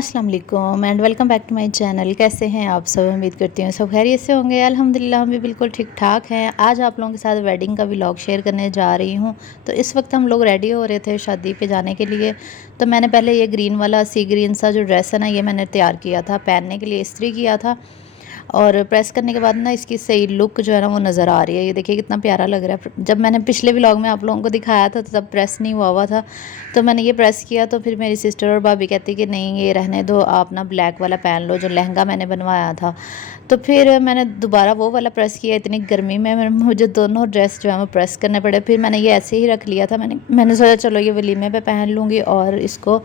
अस्सलाम वालेकुम and welcome back to my channel. कैसे हैं आप सब? उम्मीद करती हूँ सब खैरियत से होंगे। अल्हम्दुलिल्लाह हम भी बिल्कुल ठीक ठाक हैं। आज आप लोगों के साथ वेडिंग का व्लॉग शेयर करने जा रही हूँ। तो इस वक्त हम लोग रेडी हो रहे थे शादी पे जाने के लिए। तो मैंने पहले ये ग्रीन वाला सी ग्रीन सा जो ड्रेस है ना, ये मैंने तैयार किया था, पहनने के लिए इस्त्री किया था। और प्रेस करने के बाद ना इसकी सही लुक जो है ना वो नज़र आ रही है। ये देखिए कितना प्यारा लग रहा है। जब मैंने पिछले व्लॉग में आप लोगों को दिखाया था तो तब प्रेस नहीं हुआ था, तो मैंने ये प्रेस किया। तो फिर मेरी सिस्टर और भाभी कहती कि नहीं ये रहने दो, आप ना ब्लैक वाला पहन लो जो लहंगा मैंने बनवाया था। तो फिर मैंने दोबारा वो वाला प्रेस किया। इतनी गर्मी में मुझे दोनों ड्रेस जो है वो प्रेस करने पड़े। फिर मैंने ये ऐसे ही रख लिया था। मैंने सोचा चलो ये वलीमे पे पहन लूँगी और इसको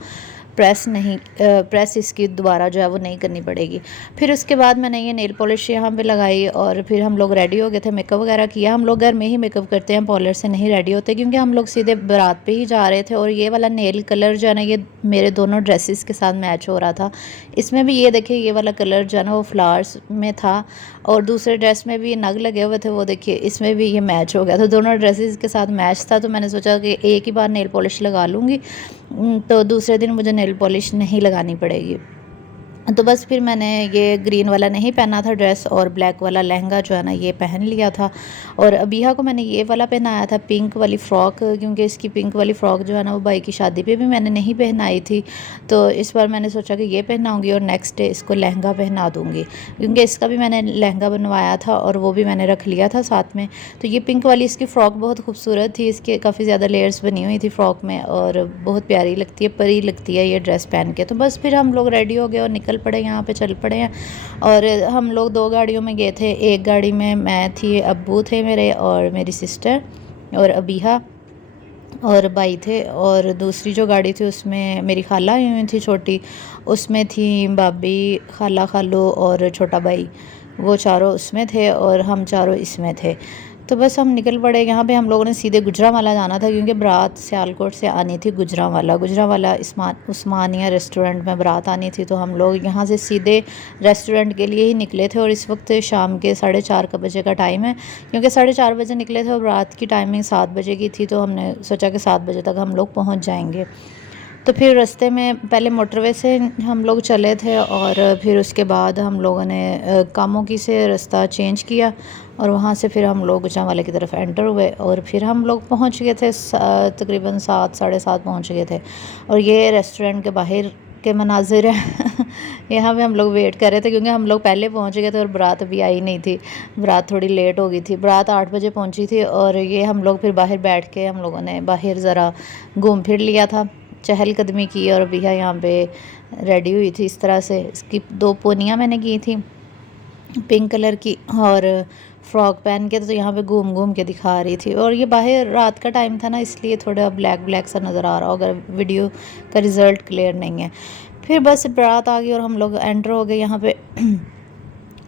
प्रेस इसकी दोबारा जो है वो नहीं करनी पड़ेगी। फिर उसके बाद मैंने ये नेल पॉलिश यहाँ पे लगाई और फिर हम लोग रेडी हो गए थे, मेकअप वगैरह किया। हम लोग घर में ही मेकअप करते हैं, पार्लर से नहीं रेडी होते, क्योंकि हम लोग सीधे बारात पे ही जा रहे थे। और ये वाला नेल कलर जो है ना ये मेरे दोनों ड्रेसेस के साथ मैच हो रहा था। इसमें भी ये देखिए ये वाला कलर जो है ना वो फ्लावर्स में था, और दूसरे ड्रेस में भी नग लगे हुए थे, वो देखिए इसमें भी ये मैच हो गया। तो दोनों ड्रेसेस के साथ मैच था। तो मैंने सोचा कि एक ही बार नेल पॉलिश लगा लूँगी, तो दूसरे दिन मुझे नेल पॉलिश नहीं लगानी पड़ेगी। तो बस फिर मैंने ये ग्रीन वाला नहीं पहना था ड्रेस, और ब्लैक वाला लहंगा जो है ना ये पहन लिया था। और अबिहा को मैंने ये वाला पहनाया था, पिंक वाली फ़्रॉक, क्योंकि इसकी पिंक वाली फ़्रॉक जो है ना वो भाई की शादी पे भी मैंने नहीं पहनाई थी। तो इस बार मैंने सोचा कि ये पहनाऊँगी और नेक्स्ट डे इसको लहंगा पहना दूँगी, क्योंकि इसका भी मैंने लहंगा बनवाया था और वो भी मैंने रख लिया था साथ में। तो ये पिंक वाली इसकी फ़्रॉक बहुत खूबसूरत थी। इसके काफ़ी ज़्यादा लेयर्स बनी हुई थी फ़्रॉक में, और बहुत प्यारी लगती है, परी लगती है ये ड्रेस पहन के। तो बस फिर हम लोग रेडी हो गए और निकल पड़े, यहाँ पे चल पड़े हैं। और हम लोग 2 गाड़ियों में गए थे। एक गाड़ी में मैं थी, अब्बू थे मेरे और मेरी सिस्टर और अबिहा और भाई थे, और दूसरी जो गाड़ी थी उसमें मेरी खाला आई हुई थी छोटी, उसमें थी भाभी, खाला, खालू और छोटा भाई। वो चारों उसमें थे और हम चारों इसमें थे। तो बस हम निकल पड़े। यहाँ पे हम लोगों ने सीधे गुजरांवाला जाना था, क्योंकि बारात सियालकोट से आनी थी गुजरांवाला उस्मानिया रेस्टोरेंट में बारात आनी थी। तो हम लोग यहाँ से सीधे रेस्टोरेंट के लिए ही निकले थे। और इस वक्त शाम के 4:30 बजे का टाइम है, क्योंकि 4:30 बजे निकले थे और बारात की टाइमिंग 7 बजे की थी। तो हमने सोचा कि 7 बजे तक हम लोग पहुँच जाएंगे। तो फिर रास्ते में पहले मोटरवे से हम लोग चले थे, और फिर उसके बाद हम लोगों ने कामों से रास्ता चेंज किया, और वहाँ से फिर हम लोग गुजरांवाला की तरफ एंटर हुए। और फिर हम लोग पहुँच गए थे तकरीबन 7 साढ़े 7 पहुँच गए थे। और ये रेस्टोरेंट के बाहर के मनाजिर हैं। यहाँ पे हम लोग वेट कर रहे थे, क्योंकि हम लोग पहले पहुँच गए थे और बारात अभी आई नहीं थी। बारात थोड़ी लेट हो गई थी, बारात 8 बजे पहुँची थी। और ये हम लोग फिर बाहर बैठ के हम लोगों ने बाहर ज़रा घूम फिर लिया था, चहलकदमी की। और भैया यहाँ पे रेडी हुई थी इस तरह से। इसकी 2 पोनियाँ मैंने की थी पिंक कलर की, और फ्रॉक पहन के तो यहाँ पे घूम घूम के दिखा रही थी। और ये बाहर रात का टाइम था ना, इसलिए थोड़ा ब्लैक ब्लैक सा नज़र आ रहा होगा, वीडियो का रिज़ल्ट क्लियर नहीं है। फिर बस बारात आ गई और हम लोग एंटर हो गए यहाँ पे।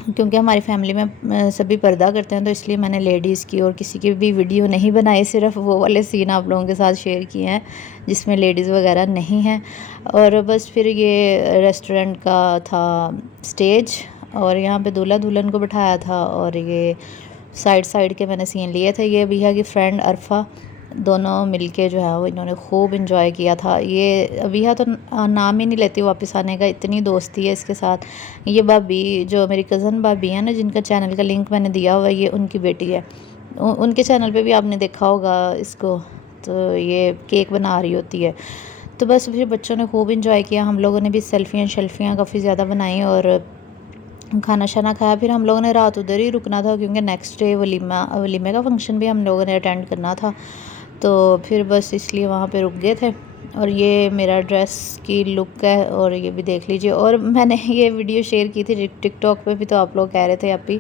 क्योंकि हमारी फैमिली में सभी पर्दा करते हैं, तो इसलिए मैंने लेडीज़ की और किसी की भी वीडियो नहीं बनाई, सिर्फ वो वाले सीन आप लोगों के साथ शेयर किए हैं जिसमें लेडीज़ वगैरह नहीं हैं। और बस फिर ये रेस्टोरेंट का था स्टेज, और यहाँ पे दूल्हा दुल्हन को बिठाया था। और ये साइड साइड के मैंने सीन लिए थे। ये भैया की फ्रेंड अरफा, दोनों मिलके जो है वो इन्होंने खूब इंजॉय किया था। ये अबिहा तो नाम ही नहीं लेती वापस आने का, इतनी दोस्ती है इसके साथ। ये भाभी जो मेरी कज़न भाभी है ना, जिनका चैनल का लिंक मैंने दिया हुआ है, ये उनकी बेटी है। उनके चैनल पे भी आपने देखा होगा इसको। तो ये केक बना रही होती है। तो बस फिर बच्चों ने खूब इंजॉय किया। हम लोगों ने भी सेल्फियाँ काफ़ी ज़्यादा बनाई और खाना शाना खाया। फिर हम लोगों ने रात उधर ही रुकना था, क्योंकि नेक्स्ट डे वलीमे का फंक्शन भी हम लोगों ने अटेंड करना था। तो फिर बस इसलिए वहाँ पे रुक गए थे। और ये मेरा ड्रेस की लुक है, और ये भी देख लीजिए। और मैंने ये वीडियो शेयर की थी टिकटॉक पे भी, तो आप लोग कह रहे थे अभी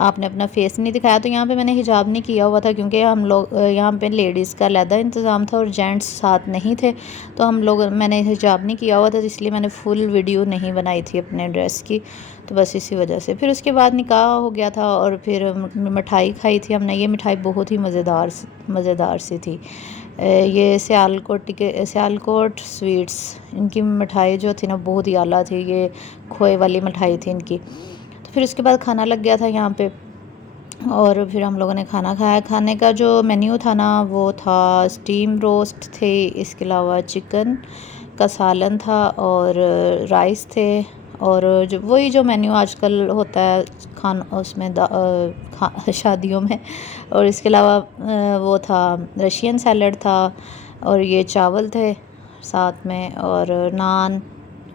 आपने अपना फेस नहीं दिखाया। तो यहाँ पे मैंने हिजाब नहीं किया हुआ था, क्योंकि हम लोग यहाँ पे लेडीज़ का अलहदा इंतज़ाम था और जेंट्स साथ नहीं थे। तो मैंने हिजाब नहीं किया हुआ था, इसलिए मैंने फुल वीडियो नहीं बनाई थी अपने ड्रेस की। तो बस इसी वजह से फिर उसके बाद निकाह हो गया था, और फिर मिठाई खाई थी हमने। ये मिठाई बहुत ही मज़ेदार सी थी। ये सियालकोट स्वीट्स, इनकी मिठाई जो थी ना बहुत ही आला थी। ये खोए वाली मिठाई थी इनकी। तो फिर उसके बाद खाना लग गया था यहाँ पे, और फिर हम लोगों ने खाना खाया। खाने का जो मेन्यू था ना वो था स्टीम रोस्ट थे, इसके अलावा चिकन, का सालन था और राइस थे, और जो वही जो मेन्यू आजकल होता है खान उसमें शादियों में। और इसके अलावा वो था रशियन सैलड था, और ये चावल थे साथ में, और नान,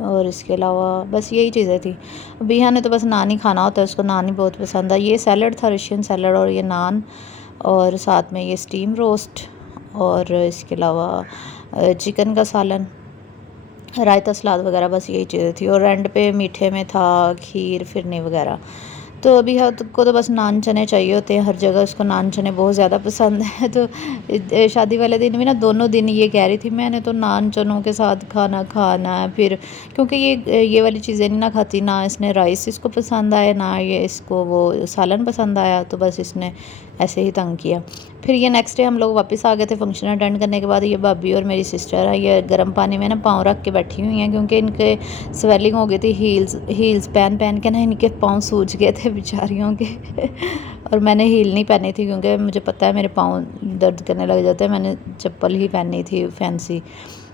और इसके अलावा बस यही चीज़ें थी। बिहा ने तो बस नान ही खाना होता है, उसको नान ही बहुत पसंद है। ये सैलड था रशियन सैलड, और ये नान, और साथ में ये स्टीम रोस्ट, और इसके अलावा चिकन का सालन, रायता, सलाद वगैरह, बस यही चीज़ें थी। और एंड पे मीठे में था खीर, फिरनी वगैरह। तो अभी को तो बस नान चने चाहिए होते हैं हर जगह, उसको नान चने बहुत ज़्यादा पसंद है। तो शादी वाले दिन भी ना दोनों दिन ये कह रही थी मैंने तो नान चनों के साथ खाना खाना है। फिर क्योंकि ये वाली चीज़ें नहीं ना खाती, ना इसने राइस इसको पसंद आया, ना ये इसको वो सालन पसंद आया, तो बस इसने ऐसे ही तंग किया। फिर ये नेक्स्ट डे हम लोग वापस आ गए थे फंक्शन अटेंड करने के बाद। ये भाभी और मेरी सिस्टर है, ये गर्म पानी में ना पाँव रख के बैठी हुई हैं, क्योंकि इनके स्वेलिंग हो गई थी। हील्स पहन के ना इनके पाँव सूज गए थे बेचारियों के। और मैंने हील नहीं पहनी थी, क्योंकि मुझे पता है मेरे पाँव दर्द करने लग जाते हैं। मैंने चप्पल ही पहनी थी फैंसी।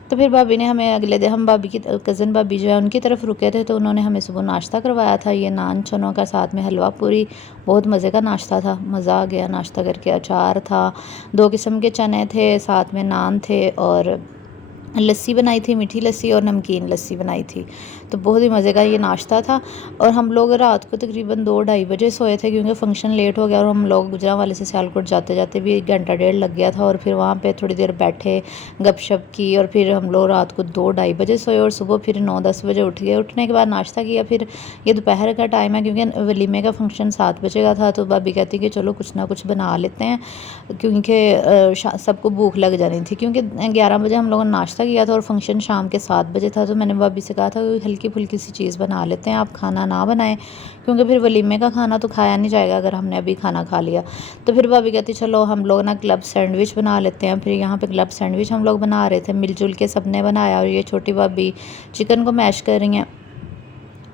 तो फिर भाभी ने हमें अगले दिन, हम भाभी की कज़न भाभी जो है उनकी तरफ रुके थे, तो उन्होंने हमें सुबह नाश्ता करवाया था। ये नान चनों का, साथ में हलवा पूरी, बहुत मज़े का नाश्ता था, मज़ा आ गया नाश्ता करके। अचार था, 2 किस्म के चने थे, साथ में नान थे, और लस्सी बनाई थी, मीठी लस्सी और नमकीन लस्सी बनाई थी। तो बहुत ही मज़े का ये नाश्ता था। और हम लोग रात को तकरीबन 2-2:30 बजे सोए थे, क्योंकि फ़ंक्शन लेट हो गया, और हम लोग गुजरांवाले से सियालकोट जाते जाते भी 1 घंटा 1.5 लग गया था। और फिर वहाँ पे थोड़ी देर बैठे, गपशप की, और फिर हम लोग रात को 2-2:30 बजे सोए, और सुबह फिर 9-10 बजे उठ गए। उठने के बाद नाश्ता किया। फिर ये दोपहर का टाइम है, क्योंकि वलीमे का फ़ंक्शन 7 बजे का था, तो भाभी कहती कि चलो कुछ ना कुछ बना लेते हैं, क्योंकि सबको भूख लग जानी थी। क्योंकि 11 बजे हम लोगों ने नाश्ता किया था, और फंक्शन शाम के 7 बजे था। तो मैंने भाभी से कहा था हल्की फुल्की सी चीज़ बना लेते हैं, आप खाना ना बनाएं, क्योंकि फिर वलीमे का खाना तो खाया नहीं जाएगा अगर हमने अभी खाना खा लिया। तो फिर भाभी कहती चलो हम लोग ना क्लब सैंडविच बना लेते हैं। फिर यहाँ पे क्लब सैंडविच हम लोग बना रहे थे, मिलजुल के सब ने बनाया। और ये छोटी भाभी चिकन को मैश कर रही हैं,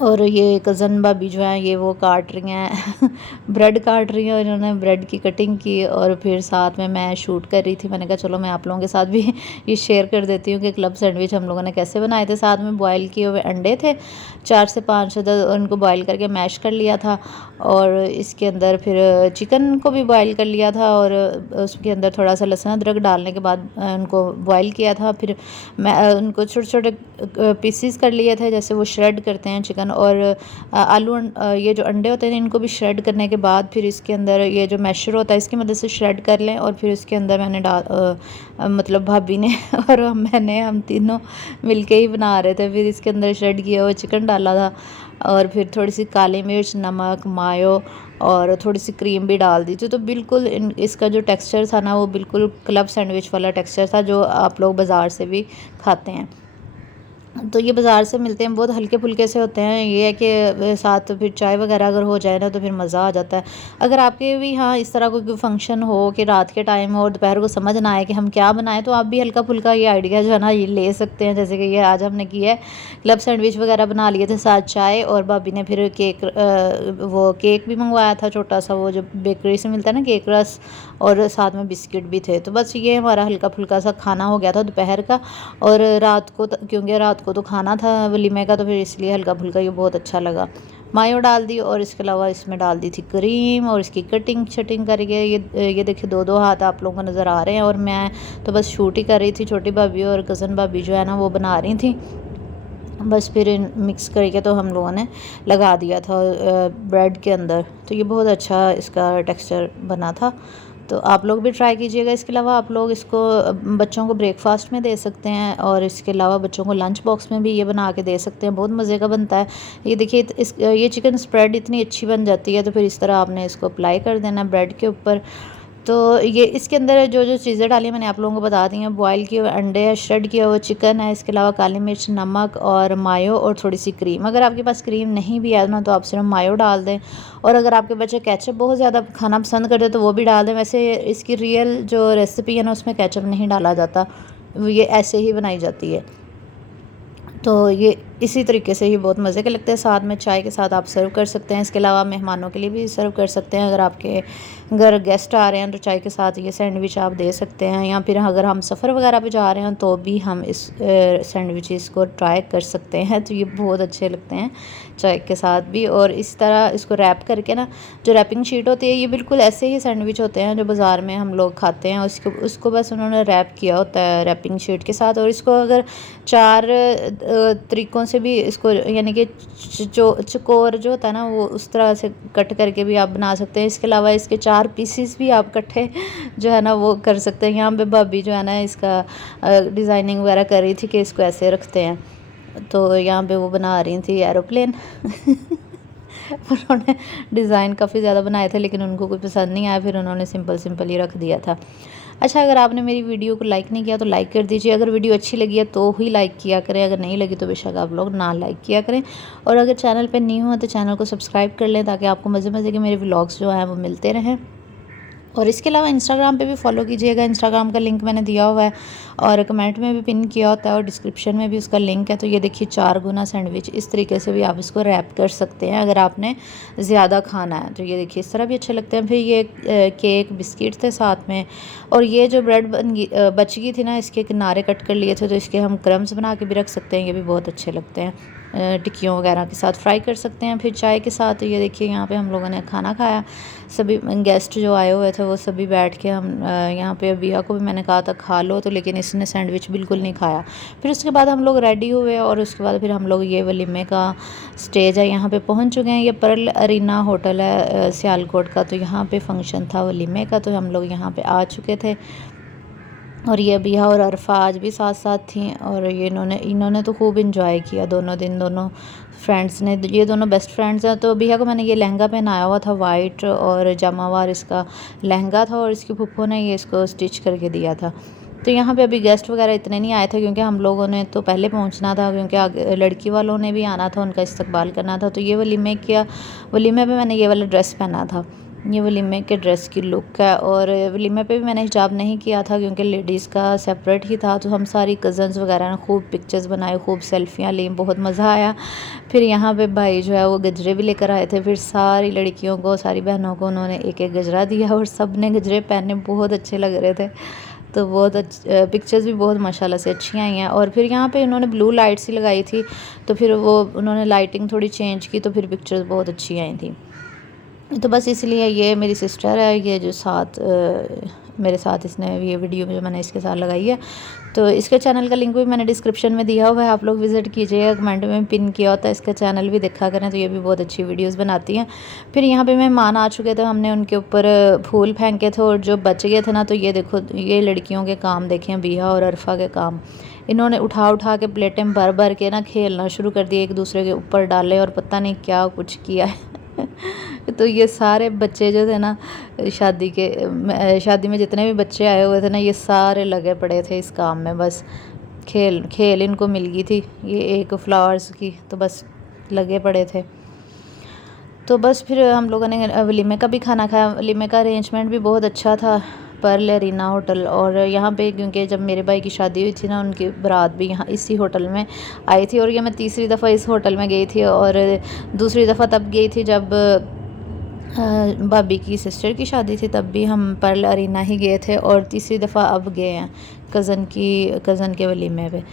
और ये कज़न भाभी जो है ये वो काट रही हैं ब्रेड काट रही हैं, और इन्होंने ब्रेड की कटिंग की। और फिर साथ में मैं शूट कर रही थी। मैंने कहा चलो मैं आप लोगों के साथ भी ये शेयर कर देती हूँ कि क्लब सैंडविच हम लोगों ने कैसे बनाए थे। साथ में बॉयल किए हुए अंडे थे, 4 से 5 उनको बॉयल करके मैश कर लिया था, और इसके अंदर फिर चिकन को भी बॉयल कर लिया था, और उसके अंदर थोड़ा सा लहसुन अदरक डालने के बाद उनको बॉयल किया था। फिर मैं उनको छोटे छोटे पीसीस कर लिए थे, जैसे वो श्रेड करते हैं चिकन। और आलू ये जो अंडे होते हैं इनको भी श्रेड करने के बाद फिर इसके अंदर ये जो मैशर होता है इसकी मदद से श्रेड कर लें। और फिर इसके अंदर मैंने मतलब भाभी ने और हम तीनों मिलके ही बना रहे थे। फिर इसके अंदर श्रेड किया हुआ चिकन डाला था, और फिर थोड़ी सी काली मिर्च, नमक, मायो, और थोड़ी सी क्रीम भी डाल दी थी। तो बिल्कुल इसका जो टेक्सचर था ना वो बिल्कुल क्लब सैंडविच वाला टेक्सचर था, जो आप लोग बाज़ार से भी खाते हैं। तो ये बाज़ार से मिलते हैं, बहुत हल्के फुल्के से होते हैं। ये है कि साथ फिर चाय वगैरह अगर हो जाए ना तो फिर मज़ा आ जाता है। अगर आपके भी यहाँ इस तरह कोई फंक्शन हो कि रात के टाइम हो और दोपहर को समझ ना आए कि हम क्या बनाएं, तो आप भी हल्का फुल्का ये आइडिया जो है ना ये ले सकते हैं। जैसे कि ये आज हमने किया है, क्लब सैंडविच वगैरह बना लिए थे साथ चाय, और भाभी ने फिर वो केक भी मंगवाया था छोटा सा, वो जो बेकरी से मिलता है ना केक रस, और साथ में बिस्किट भी थे। तो बस ये हमारा हल्का फुल्का सा खाना हो गया था दोपहर का। और रात को क्योंकि रात को तो खाना था वलीमे का, तो फिर इसलिए हल्का फुल्का ये बहुत अच्छा लगा। मायो डाल दी, और इसके अलावा इसमें डाल दी थी क्रीम, और इसकी कटिंग शटिंग करके ये देखिए 2-2 हाथ आप लोगों को नज़र आ रहे हैं। और मैं तो बस शूट ही कर रही थी, छोटी भाभी और कज़न भाभी जो है ना वो बना रही थी। बस फिर मिक्स करके तो हम लोगों ने लगा दिया था ब्रेड के अंदर। तो ये बहुत अच्छा इसका टेक्सचर बना था। तो आप लोग भी ट्राई कीजिएगा। इसके अलावा आप लोग इसको बच्चों को ब्रेकफास्ट में दे सकते हैं, और इसके अलावा बच्चों को लंच बॉक्स में भी ये बना के दे सकते हैं, बहुत मज़े का बनता है। ये देखिए ये चिकन स्प्रेड इतनी अच्छी बन जाती है। तो फिर इस तरह आपने इसको अप्लाई कर देना ब्रेड के ऊपर। तो ये इसके अंदर जो जो चीज़ें डाली हैं मैंने आप लोगों को बता दी हैं। बॉयल किए हुए अंडे है, श्रेड किया हुआ चिकन है, इसके अलावा काली मिर्च, नमक और मायो, और थोड़ी सी क्रीम। अगर आपके पास क्रीम नहीं भी है ना तो आप सिर्फ मायो डाल दें। और अगर आपके बच्चे केचप बहुत ज़्यादा खाना पसंद करते हैं तो वो भी डाल दें। वैसे इसकी रियल जो रेसिपी है ना उसमें केचप नहीं डाला जाता, ये ऐसे ही बनाई जाती है। तो ये इसी तरीके से ये बहुत मज़े के लगते हैं। साथ में चाय के साथ आप सर्व कर सकते हैं। इसके अलावा मेहमानों के लिए भी सर्व कर सकते हैं। अगर आपके घर गेस्ट आ रहे हैं तो चाय के साथ ये सैंडविच आप दे सकते हैं, या फिर अगर हम सफ़र वगैरह पे जा रहे हैं तो भी हम इस सैंडविचेस को ट्राई कर सकते हैं। तो ये बहुत अच्छे लगते हैं चाय के साथ भी। और इस तरह इसको रैप करके ना, जो रैपिंग शीट होती है, ये बिल्कुल ऐसे ही सैंडविच होते हैं जो बाज़ार में हम लोग खाते हैं, उसको बस उन्होंने रैप किया होता है रैपिंग शीट के साथ। और इसको अगर 4 तरीक़ों से भी इसको, यानी कि चकोर जो होता है ना, वो उस तरह से कट करके भी आप बना सकते हैं। इसके अलावा इसके 4 पीसीस भी आप इकट्ठे जो है ना वो कर सकते हैं। यहाँ पे भाभी जो है ना इसका डिज़ाइनिंग वगैरह कर रही थी कि इसको ऐसे रखते हैं, तो यहाँ पे वो बना रही थी एरोप्लेन उन्होंने डिज़ाइन काफ़ी ज़्यादा बनाए थे लेकिन उनको कोई पसंद नहीं आया, फिर उन्होंने सिंपल ही रख दिया था। अच्छा, अगर आपने मेरी वीडियो को लाइक नहीं किया तो लाइक कर दीजिए। अगर वीडियो अच्छी लगी है तो ही लाइक किया करें, अगर नहीं लगी तो बेशक आप लोग ना लाइक किया करें। और अगर चैनल पे न्यू हो तो चैनल को सब्सक्राइब कर लें ताकि आपको मज़े के मेरे व्लॉग्स जो हैं वो मिलते रहें। और इसके अलावा इंस्टाग्राम पे भी फॉलो कीजिएगा। इंस्टाग्राम का लिंक मैंने दिया हुआ है और कमेंट में भी पिन किया होता है और डिस्क्रिप्शन में भी उसका लिंक है। तो ये देखिए 4 गुना सैंडविच, इस तरीके से भी आप इसको रैप कर सकते हैं अगर आपने ज़्यादा खाना है। तो ये देखिए इस तरह भी अच्छे लगते हैं। फिर ये केक बिस्किट थे साथ में, और ये जो ब्रेड बच गई थी ना, इसके किनारे कट कर लिए थे तो इसके हम क्रम्स बना के भी रख सकते हैं, ये भी बहुत अच्छे लगते हैं। टिक्कियों वगैरह के साथ फ्राई कर सकते हैं। फिर चाय के साथ ये देखिए यहाँ पे हम लोगों ने खाना खाया। सभी गेस्ट जो आए हुए थे वो सभी बैठ के हम यहाँ पे बिया को भी मैंने कहा था खा लो, तो लेकिन इसने सैंडविच बिल्कुल नहीं खाया। फिर उसके बाद हम लोग रेडी हुए और उसके बाद फिर हम लोग ये वलीमे का स्टेज है यहाँ पे पहुँच चुके हैं। ये पर्ल अरीना होटल है सियालकोट का, तो यहाँ पे फंक्शन था वलीमे का, तो हम लोग यहाँ पे आ चुके थे। और ये बिया और अरफा आज भी साथ साथ थी और ये इन्होंने तो खूब इंजॉय किया दोनों दिन। दोनों फ्रेंड्स ने, ये दोनों बेस्ट फ्रेंड्स हैं। तो बिया को मैंने ये लहंगा पहनाया हुआ था वाइट, और जमावार इसका लहंगा था, और इसकी फुप्पो ने ये इसको स्टिच करके दिया था। तो यहाँ पे अभी गेस्ट वगैरह इतने नहीं आए थे क्योंकि हम लोगों ने तो पहले पहुँचना था, क्योंकि लड़की वालों ने भी आना था, उनका इस्तकबाल करना था। तो ये वलीमे पे मैंने ये वाला ड्रेस पहना था। ये वलीमे के ड्रेस की लुक है। और वलीमे पे भी मैंने हिजाब नहीं किया था क्योंकि लेडीज़ का सेपरेट ही था। तो हम सारी कज़न्स वगैरह ने खूब पिक्चर्स बनाए, खूब सेल्फियाँ ली, बहुत मज़ा आया। फिर यहाँ पे भाई जो है वो गजरे भी लेकर आए थे। फिर सारी लड़कियों को, सारी बहनों को उन्होंने एक एक गजरा दिया और सब ने गजरे पहने, बहुत अच्छे लग रहे थे। तो बहुत पिक्चर्स भी बहुत माशाल्लाह से अच्छी आई हैं। और फिर यहाँ पे उन्होंने ब्लू लाइट्स ही लगाई थी, तो फिर वो उन्होंने लाइटिंग थोड़ी चेंज की, तो फिर पिक्चर्स बहुत अच्छी आई थी। तो बस इसलिए ये मेरी सिस्टर है, ये जो मेरे साथ इसने ये वीडियो जो मैंने इसके साथ लगाई है, तो इसके चैनल का लिंक भी मैंने डिस्क्रिप्शन में दिया हुआ है, आप लोग विज़िट कीजिएगा। कमेंट में पिन किया होता है, इसका चैनल भी देखा करें, तो ये भी बहुत अच्छी वीडियोस बनाती हैं। फिर यहाँ पे मेहमान आ चुके थे, हमने उनके ऊपर फूल फेंके थे और जो बच गए थे ना, तो ये देखो ये लड़कियों के काम देखें, बिया और अरफा के काम। इन्होंने उठा के प्लेटें भर के ना खेलना शुरू कर दिए, एक दूसरे के ऊपर डाले और पता नहीं क्या कुछ किया है तो ये सारे बच्चे जो थे ना, शादी में जितने भी बच्चे आए हुए थे ना, ये सारे लगे पड़े थे इस काम में। बस खेल इनको मिल गई थी ये एक फ्लावर्स की, तो बस लगे पड़े थे। तो बस फिर हम लोगों ने वलीमे का भी खाना खाया। वलीमे का अरेंजमेंट भी बहुत अच्छा था, पर्ल अरीना होटल। और यहाँ पे क्योंकि जब मेरे भाई की शादी हुई थी ना, उनकी बारात भी यहाँ इसी होटल में आई थी। और ये मैं तीसरी दफ़ा इस होटल में गई थी, और दूसरी दफ़ा तब गई थी जब भाभी की सिस्टर की शादी थी, तब भी हम पर्ल अरीना ही गए थे। और तीसरी दफ़ा अब गए हैं कज़न के वलीमे पे।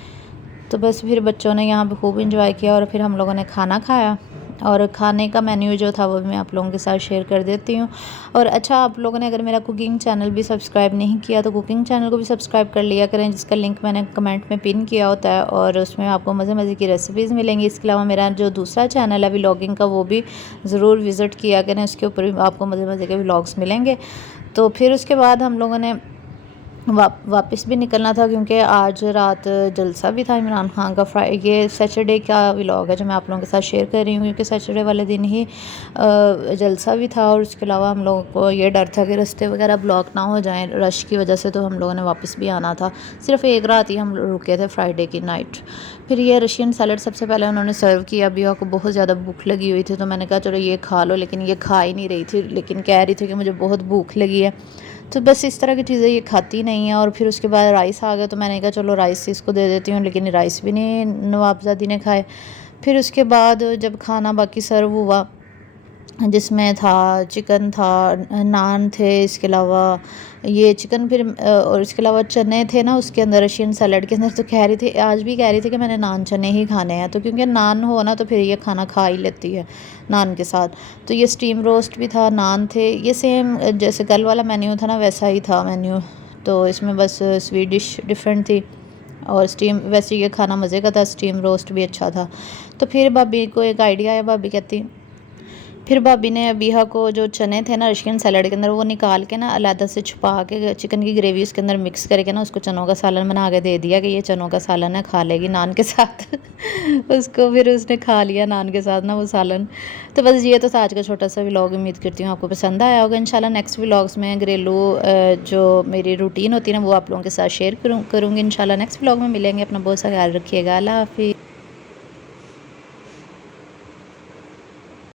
तो बस फिर बच्चों ने यहाँ पे खूब इंजॉय किया और फिर हम लोगों ने खाना खाया। और खाने का मेन्यू जो था वो भी मैं आप लोगों के साथ शेयर कर देती हूँ। और अच्छा, आप लोगों ने अगर मेरा कुकिंग चैनल भी सब्सक्राइब नहीं किया तो कुकिंग चैनल को भी सब्सक्राइब कर लिया करें, जिसका लिंक मैंने कमेंट में पिन किया होता है, और उसमें आपको मज़े की रेसिपीज़ मिलेंगी। इसके अलावा मेरा जो दूसरा चैनल है व्लॉगिंग का, वो भी ज़रूर विज़िट किया करें, उसके ऊपर भी आपको मज़े के व्लॉग्स मिलेंगे। तो फिर उसके बाद हम लोगों ने वापस भी निकलना था क्योंकि आज रात जलसा भी था इमरान खान का। ये सैटरडे का व्लॉग है जो मैं आप लोगों के साथ शेयर कर रही हूँ, क्योंकि सैटरडे वाले दिन ही जलसा भी था। और उसके अलावा हम लोगों को ये डर था कि रास्ते वगैरह ब्लॉक ना हो जाएं रश की वजह से, तो हम लोगों ने वापस भी आना था। सिर्फ एक रात ही हम रुके थे, फ्राइडे की नाइट। फिर ये रशियन सैलड सबसे पहले उन्होंने सर्व किया। बिया को बहुत ज़्यादा भूख लगी हुई थी, तो मैंने कहा चलो ये खा लो, लेकिन ये खा ही नहीं रही थी, लेकिन कह रही थी कि मुझे बहुत भूख लगी है। तो बस इस तरह की चीज़ें ये खाती नहीं है। और फिर उसके बाद राइस आ गया, तो मैंने कहा चलो राइस इसको दे देती हूँ, लेकिन राइस भी नहीं नवाबज़ादी ने खाए। फिर उसके बाद जब खाना बाकी सर्व हुआ, जिसमें था चिकन था, नान थे, इसके अलावा ये चिकन, फिर और इसके अलावा चने थे ना उसके अंदर, रशियन सैलड के अंदर। तो कह रही थी, आज भी कह रही थी कि मैंने नान चने ही खाने हैं, तो क्योंकि नान हो ना तो फिर ये खाना खा ही लेती है नान के साथ। तो ये स्टीम रोस्ट भी था, नान थे, ये सेम जैसे कल वाला मेन्यू था ना वैसा ही था मेन्यू। तो इसमें बस स्वीट डिश डिफरेंट थी, और स्टीम वैसे ये खाना मज़े का था, स्टीम रोस्ट भी अच्छा था। तो फिर भाभी को एक आइडिया आया, भाभी कहती, फिर भाभी ने अबीहा को जो चने थे ना रशियन सैलड के अंदर, वो निकाल के ना अलहदा से छुपा के चिकन की ग्रेवी उसके अंदर मिक्स करके ना उसको चनों का सालन बना के दे दिया कि ये चनों का सालन है, खा लेगी नान के साथ। उसको फिर उसने खा लिया नान के साथ ना वो सालन। तो बस ये तो था आज का छोटा सा व्लॉग। उम्मीद करती हूँ आपको पसंद आया होगा। इंशाल्लाह नेक्स्ट व्लॉग्स में घरेलू जो मेरी रूटीन होती है ना वो आप लोगों के साथ शेयर करूँगी। इंशाल्लाह नेक्स्ट व्लॉग में मिलेंगे। अपना बहुत सा ख्याल रखिएगा। अल्लाह हाफिज़।